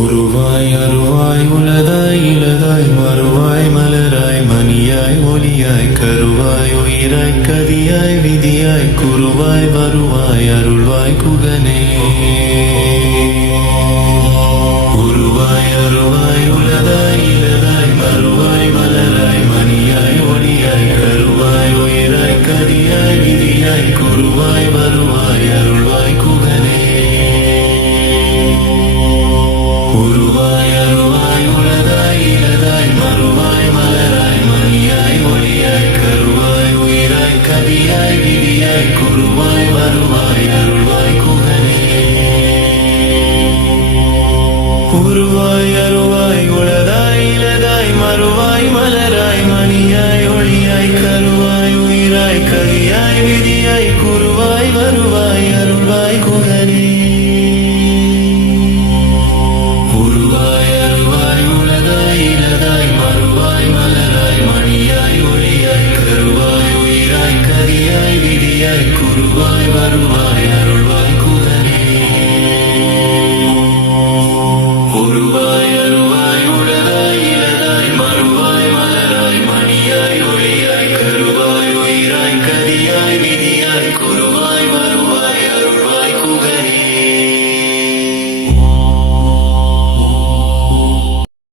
உருவாய் அருவாய் உளதாய் இளதாய் மறுவாய் மலராய் மணியாய் ஒளியாய் கருவாய் உயிராய் கதியாய் விதியாய் குருவாய் வருவாய் அருள்வாய் குகனே. உருவாய் அருவாய் உளதாய் இளதாய் மறுவாய் மலராய் மணியாய் ஒளியாய் கருவாய் உயிராய் கதியாய் விதியாய் குருவாய் வருவாய் அருள்வாய் குகனே. உருவாய் அருவாய் உளதாய் இளதாய் மறுவாய் மலராய் மணியாய் ஒளியாய் கருவாய் உயிராய் கதியாய் விதியாய் குருவாய் வருவாய் அருள்வாய் குகனே. உருவாய் அருவாய் உளதாய் இளதாய் மறுவாய் மலராய் மணியாய் ஒளியாய் கருவாய் உயிராய் கதியாய் விதியாய் குருவாய் வருவாய் அருள்வாய் குகனே. உருவாய் அருவாய் உளதாய் இளதாய் மறுவாய் மலராய் மணியாய் ஒளியாய் கருவாய் உயிராய் கதியாய் விதியாய் குருவாய் வருவாய் அருள்வாய் குகனே. உருவாய்